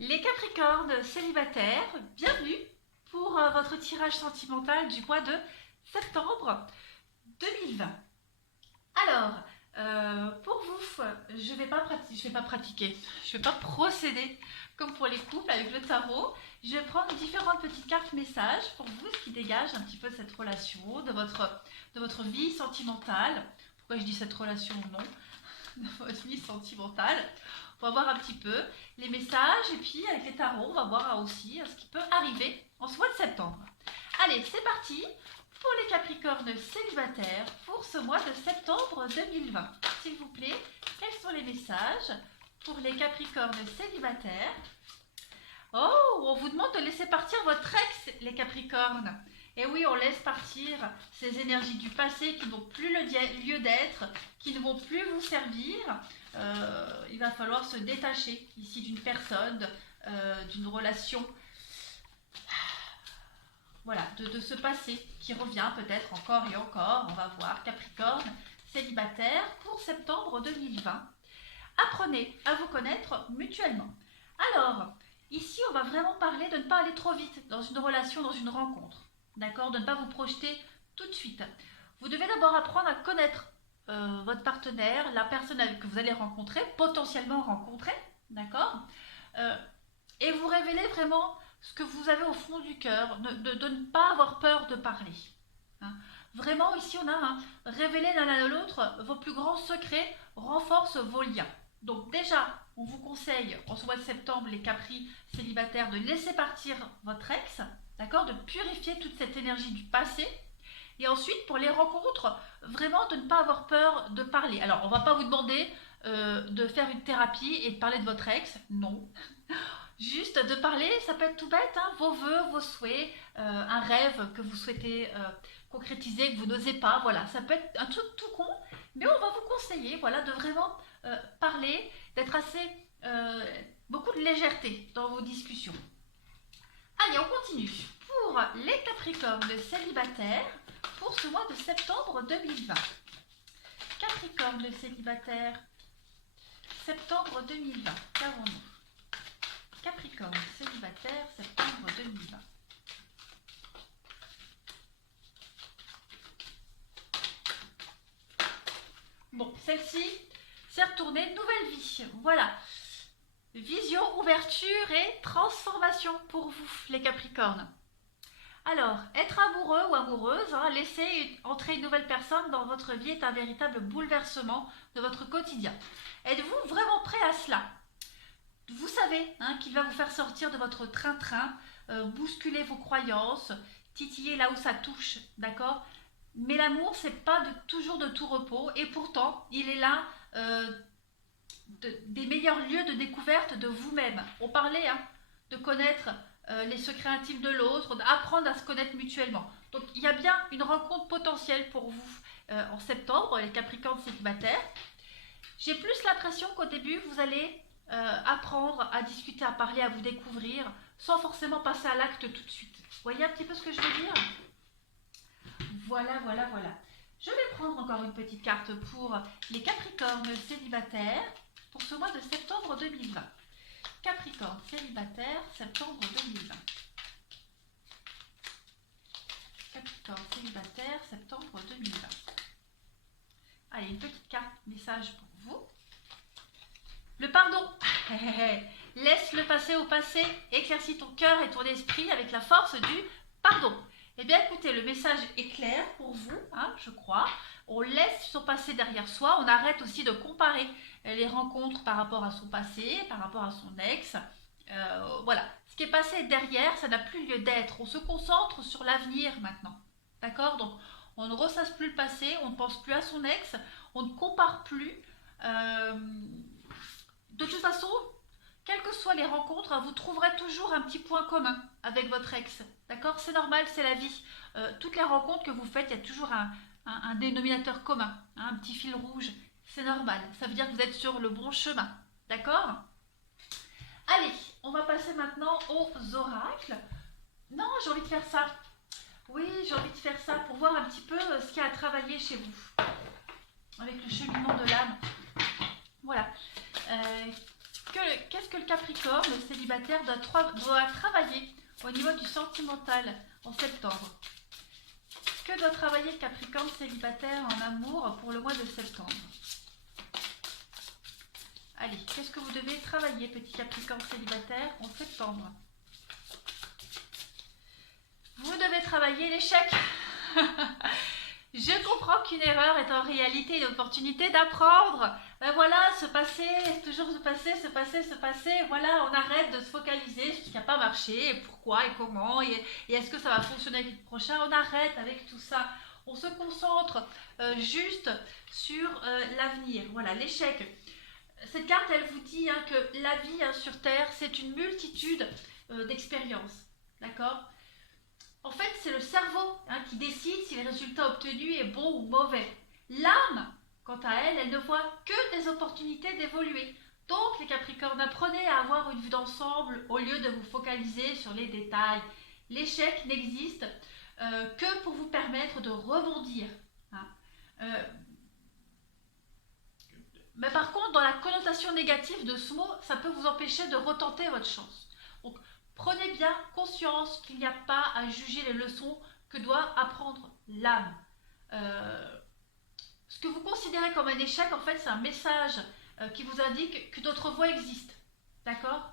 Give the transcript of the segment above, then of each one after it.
Les Capricornes célibataires, bienvenue pour votre tirage sentimental du mois de septembre 2020. Alors, pour vous, je vais pas procéder comme pour les couples avec le tarot. Je vais prendre différentes petites cartes messages pour vous, ce qui dégage un petit peu cette relation, de votre vie sentimentale. Pourquoi je dis cette relation? Non, de votre vie sentimentale. On va voir un petit peu les messages et puis avec les tarots, on va voir aussi ce qui peut arriver en ce mois de septembre. Allez, c'est parti pour les Capricornes célibataires pour ce mois de septembre 2020. S'il vous plaît, quels sont les messages pour les Capricornes célibataires? Oh, on vous demande de laisser partir votre ex, les Capricornes. Et oui, on laisse partir ces énergies du passé qui n'ont plus le lieu d'être, qui ne vont plus vous servir. Il va falloir se détacher ici d'une personne, d'une relation, voilà, de ce passé qui revient peut-être encore et encore. On va voir Capricorne célibataire pour septembre 2020. Apprenez à vous connaître mutuellement. Alors, ici, on va vraiment parler de ne pas aller trop vite dans une relation, dans une rencontre. D'accord? De ne pas vous projeter tout de suite. Vous devez d'abord apprendre à connaître votre partenaire, la personne que vous allez rencontrer, potentiellement rencontrer. D'accord? Et vous révéler vraiment ce que vous avez au fond du cœur, de ne pas avoir peur de parler. Hein? Vraiment, ici, on a révéler l'un à l'autre vos plus grands secrets, renforce vos liens. Donc déjà, on vous conseille en ce mois de septembre, les Capri célibataires, de laisser partir votre ex, d'accord, de purifier toute cette énergie du passé. Et ensuite, pour les rencontres, vraiment de ne pas avoir peur de parler. Alors, on ne va pas vous demander de faire une thérapie et de parler de votre ex, non. Juste de parler, ça peut être tout bête, hein, vos vœux, vos souhaits, un rêve que vous souhaitez concrétiser, que vous n'osez pas, voilà. Ça peut être un truc tout con, mais on va vous conseiller, voilà, de vraiment parler, d'être assez, beaucoup de légèreté dans vos discussions. Allez, on continue. Pour les Capricornes célibataires, pour ce mois de septembre 2020. Capricorne célibataire, septembre 2020. Qu'avons-nous? Capricorne célibataire, septembre 2020. Bon, celle-ci, c'est retourné, nouvelle vie. Voilà. Vision, ouverture et transformation pour vous, les Capricornes. Alors, être amoureux ou amoureuse, laisser entrer une nouvelle personne dans votre vie est un véritable bouleversement de votre quotidien. Êtes-vous vraiment prêt à cela? Vous savez qu'il va vous faire sortir de votre train-train, bousculer vos croyances, titiller là où ça touche, d'accord? Mais l'amour, c'est pas toujours de tout repos, et pourtant, il est là des meilleurs lieux de découverte de vous-même. On parlait de connaître les secrets intimes de l'autre, d'apprendre à se connaître mutuellement. Donc, il y a bien une rencontre potentielle pour vous en septembre, les Capricornes célibataires. J'ai plus l'impression qu'au début, vous allez apprendre à discuter, à parler, à vous découvrir, sans forcément passer à l'acte tout de suite. Vous voyez un petit peu ce que je veux dire? Voilà, voilà, voilà. Je vais prendre encore une petite carte pour les Capricornes célibataires pour ce mois de septembre 2020. Capricorne célibataire, septembre 2020. Capricorne célibataire, septembre 2020. Allez, une petite carte message pour vous. Le pardon. Laisse le passé au passé, éclaircis ton cœur et ton esprit avec la force du pardon. Eh bien écoutez, le message est clair pour vous, je crois. On laisse son passé derrière soi, on arrête aussi de comparer les rencontres par rapport à son passé, par rapport à son ex. Voilà, ce qui est passé derrière, ça n'a plus lieu d'être. On se concentre sur l'avenir maintenant, d'accord? Donc on ne ressasse plus le passé, on ne pense plus à son ex, on ne compare plus. De toute façon, quelles que soient les rencontres, vous trouverez toujours un petit point commun avec votre ex. D'accord? C'est normal, c'est la vie. Toutes les rencontres que vous faites, il y a toujours un dénominateur commun, un petit fil rouge. C'est normal. Ça veut dire que vous êtes sur le bon chemin. D'accord? Allez, on va passer maintenant aux oracles. Non, j'ai envie de faire ça. Oui, j'ai envie de faire ça pour voir un petit peu ce qu'il y a à travailler chez vous. Avec le cheminement de l'âme. Voilà. Qu'est-ce que le Capricorne, le célibataire, doit travailler au niveau du sentimental en septembre? Que doit travailler le Capricorne célibataire en amour pour le mois de septembre? Allez, qu'est-ce que vous devez travailler, petit Capricorne célibataire, en septembre? Vous devez travailler l'échec. Je comprends qu'une erreur est en réalité une opportunité d'apprendre. Ben voilà, se passer, toujours se passer. Voilà, on arrête de se focaliser sur ce qui n'a pas marché, et pourquoi et comment, et est-ce que ça va fonctionner avec le prochain. On arrête avec tout ça. On se concentre juste sur l'avenir. Voilà, l'échec. Cette carte, elle vous dit que la vie sur Terre, c'est une multitude d'expériences. D'accord ? En fait, c'est le cerveau qui décide si le résultat obtenu est bon ou mauvais. L'âme, quant à elle, elle ne voit que des opportunités d'évoluer. Donc, les Capricornes, apprenez à avoir une vue d'ensemble au lieu de vous focaliser sur les détails. L'échec n'existe que pour vous permettre de rebondir. Mais par contre, dans la connotation négative de ce mot, ça peut vous empêcher de retenter votre chance. Donc, prenez bien conscience qu'il n'y a pas à juger les leçons que doit apprendre l'âme. Ce que vous considérez comme un échec, en fait, c'est un message qui vous indique que d'autres voies existent. D'accord ?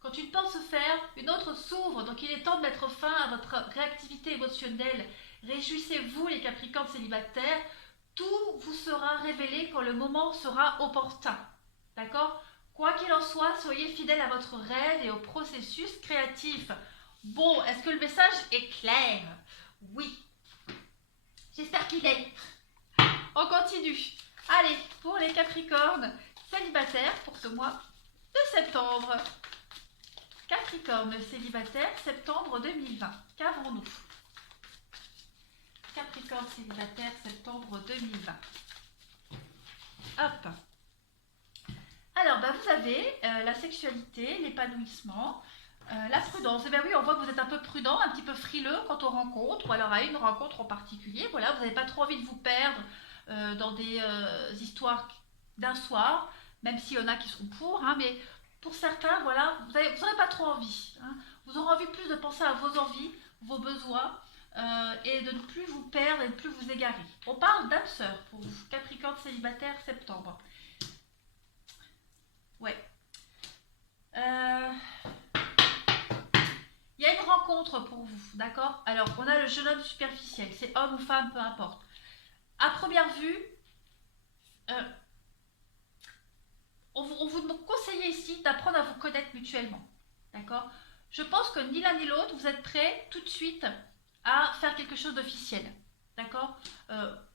Quand une porte se ferme, une autre s'ouvre. Donc, il est temps de mettre fin à votre réactivité émotionnelle. Réjouissez-vous, les Capricornes célibataires. Tout vous sera révélé quand le moment sera opportun. D'accord ? Quoi qu'il en soit, soyez fidèles à votre rêve et au processus créatif. Bon, est-ce que le message est clair? Oui. J'espère qu'il est. On continue. Allez, pour les Capricornes célibataires pour ce mois de septembre. Capricorne célibataire, septembre 2020. Qu'avons-nous? Capricorne célibataire, septembre 2020. Hop. Alors, vous avez la sexualité, l'épanouissement, la prudence. Et bien oui, on voit que vous êtes un peu prudent, un petit peu frileux quand on rencontre, ou alors à une rencontre en particulier. Voilà, vous n'avez pas trop envie de vous perdre dans des histoires d'un soir, même s'il y en a qui sont pour, mais pour certains, voilà, vous n'aurez pas trop envie. Vous aurez envie plus de penser à vos envies, vos besoins, et de ne plus vous perdre et de ne plus vous égarer. On parle d'âme sœur pour vous, Capricorne célibataire, septembre. Ouais. Il y a une rencontre pour vous, d'accord? Alors, on a le jeune homme superficiel, c'est homme ou femme, peu importe. À première vue, on vous conseille ici d'apprendre à vous connaître mutuellement, d'accord? Je pense que ni l'un ni l'autre, vous êtes prêts tout de suite à faire quelque chose d'officiel, d'accord?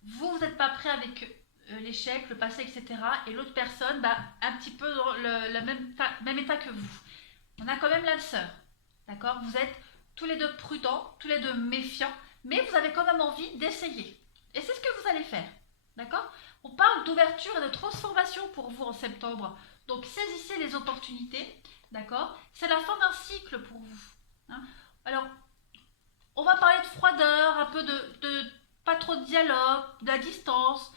Vous n'êtes pas prêt avec l'échec, le passé, etc. Et l'autre personne, un petit peu dans le même état que vous. On a quand même l'âme sœur, d'accord? Vous êtes tous les deux prudents, tous les deux méfiants, mais vous avez quand même envie d'essayer. Et c'est ce que vous allez faire, d'accord? On parle d'ouverture et de transformation pour vous en septembre. Donc saisissez les opportunités, d'accord? C'est la fin d'un cycle pour vous. Alors, on va parler de froideur, un peu de pas trop de dialogue, de la distance.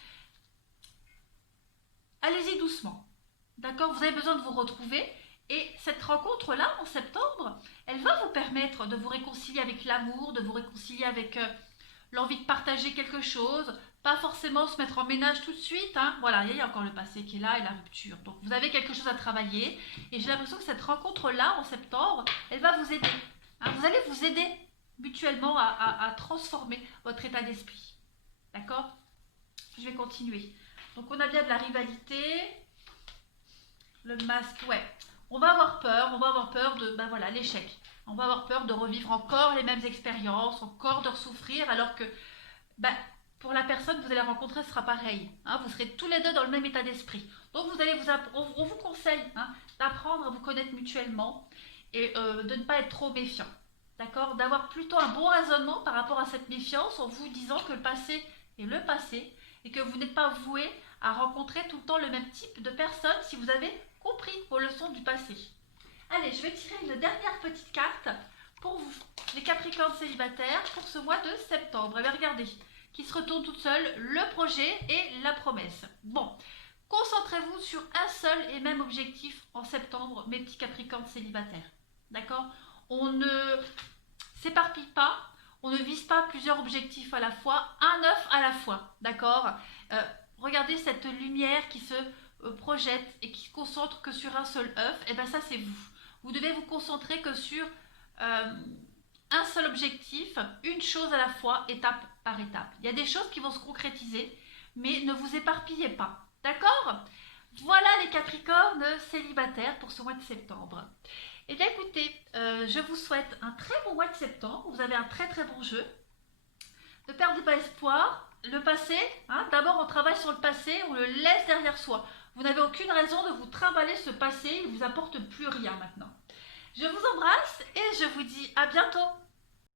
Allez-y doucement, d'accord? Vous avez besoin de vous retrouver et cette rencontre-là, en septembre, elle va vous permettre de vous réconcilier avec l'amour, de vous réconcilier avec l'envie de partager quelque chose, pas forcément se mettre en ménage tout de suite. Voilà, il y a encore le passé qui est là et la rupture. Donc vous avez quelque chose à travailler et j'ai l'impression que cette rencontre-là, en septembre, elle va vous aider. Vous allez vous aider mutuellement à transformer votre état d'esprit. D'accord? Je vais continuer. Donc on a bien de la rivalité, le masque, ouais. On va avoir peur de, voilà, l'échec. On va avoir peur de revivre encore les mêmes expériences, encore de souffrir, alors que, pour la personne que vous allez rencontrer, ce sera pareil. Vous serez tous les deux dans le même état d'esprit. Donc on vous conseille d'apprendre à vous connaître mutuellement et de ne pas être trop méfiant. D'accord? D'avoir plutôt un bon raisonnement par rapport à cette méfiance en vous disant que le passé est le passé et que vous n'êtes pas voué à rencontrer tout le temps le même type de personne si vous avez compris vos leçons du passé. Allez, je vais tirer une dernière petite carte pour vous, les Capricornes célibataires, pour ce mois de septembre. Et bien regardez, qui se retourne toute seule, le projet et la promesse. Bon, Concentrez-vous sur un seul et même objectif en septembre, mes petits Capricornes célibataires. D'accord? On ne s'éparpille pas, on ne vise pas plusieurs objectifs à la fois, un œuf à la fois. D'accord? Regardez cette lumière qui se projette et qui se concentre que sur un seul œuf. Et bien ça, c'est vous. Vous devez vous concentrer que sur un seul objectif, une chose à la fois, étape par étape. Il y a des choses qui vont se concrétiser, mais ne vous éparpillez pas. D'accord? Voilà les Capricornes célibataires pour ce mois de septembre. Et bien écoutez, je vous souhaite un très bon mois de septembre. Vous avez un très très bon jeu. Ne perdez pas espoir. Le passé, hein, d'abord on travaille sur le passé, on le laisse derrière soi. Vous n'avez aucune raison de vous trimballer ce passé, il ne vous apporte plus rien maintenant. Je vous embrasse et je vous dis à bientôt.